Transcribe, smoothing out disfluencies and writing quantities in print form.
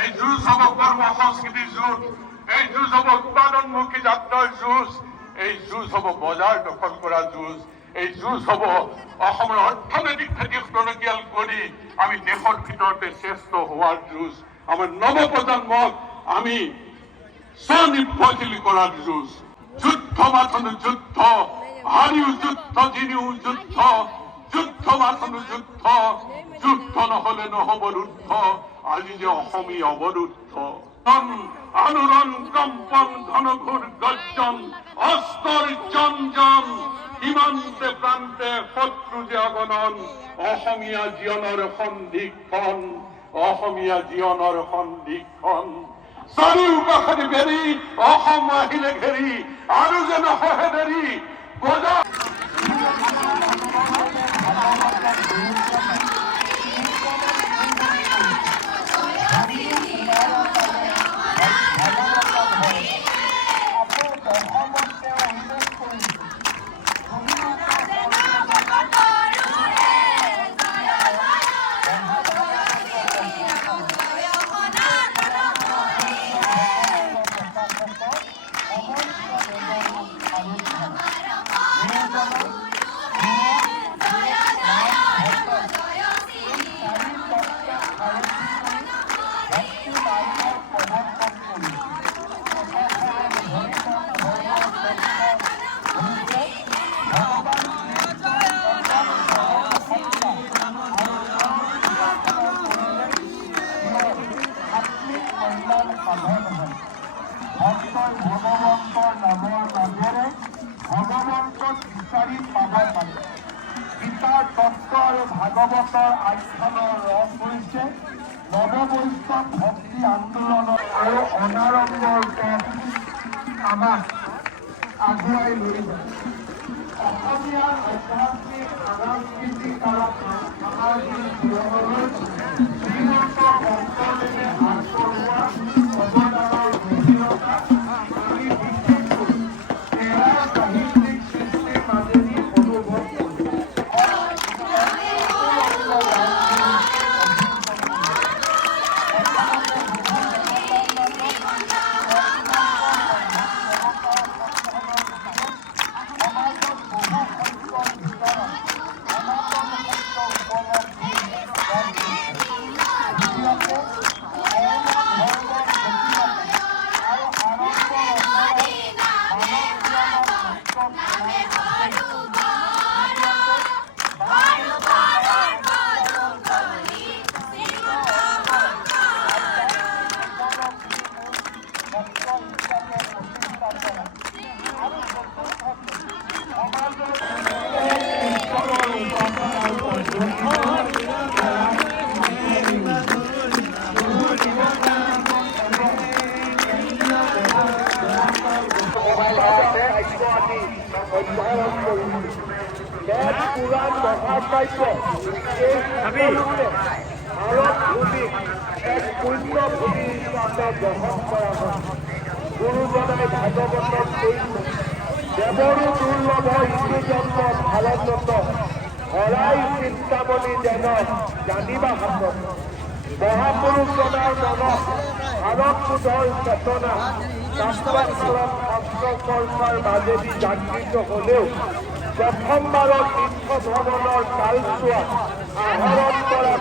এই যুঁজ হব কৰ্ম সংস্কৃতিৰ যুঁজ, এই যুঁজ হব উৎপাদনমুখী যাত্ৰাৰ যুঁজ, এই যুঁজ হব বজাৰ দখল কৰা যুঁজ, এই যুঁজ হব অসমৰ অৰ্থনৈতিক খেতিক টনকিয়াল কৰি আমি দেশৰ ভিতৰতে শ্ৰেষ্ঠ হোৱাৰ যুঁজ, আমাৰ নৱপ্ৰজন্মক আমি স্বনিৰ্ভৰশীল কৰাৰ যুঁজ। যুদ্ধ মাথনো যুদ্ধ, হাৰিও যুদ্ধ, জিনিও যুদ্ধ, যুদ্ধ মাথনো যুদ্ধ, যুদ্ধ নহলে নহব ৰুদ্ধ, আজি যে অসমীয়া অৱৰুদ্ধ। আলোড়ন কম্পন ঘনঘোৰ গৰ্জন, অস্তৰ জঞ্জন, সীমান্তে প্ৰান্তে শত্ৰু যে আগনন, অসমীয়া জীৱনৰ সন্ধিক্ষণ, অসমীয়া জীৱনৰ সন্ধিক্ষণ। চাৰিওকাষে বেৰি অসম আহিলে ঘেৰি, আৰু যে নহহে দেৰি বজা ভগৱন্তৰ নামৰ মাজেৰে ভগৱন্তক বিচাৰি পাব পাৰে। গীতাৰ তত্ত্ব আৰু ভাগৱতৰ আখ্যানৰ ৰস হৈছে নৱবৈষ্ণৱ ভক্তি আন্দোলনৰ আৰু অনাৰম্ভৰ পথ আমাক আগুৱাই লৈ যায়। অসমীয়াৰ আধ্যাত্মিক সাংস্কৃতিক আৰু পুৰাণ মহাকাব্য এই সকলোকে ভাৰত ভূমিক এক পুণ্য ভূমি হিচাপে গ্ৰহণ কৰা হয়। গুৰুজনাই ভাগৱতত কৈছে, দেৱৰো দুৰ্লভ ইতি জন্ম ভাৰত হৰাই চিন্তামণি যেন জানিবা হাতত। মহাপুৰুষজনাৰ মনত ভাৰত বোধৰ চেতনা কালত অস্ত্ৰ চৰ্চাৰ মাজেদি জাগৃত হলেও প্ৰথমবাৰৰ তীৰ্থ ভ্ৰমণৰ কালছোৱা আহৰণ কৰা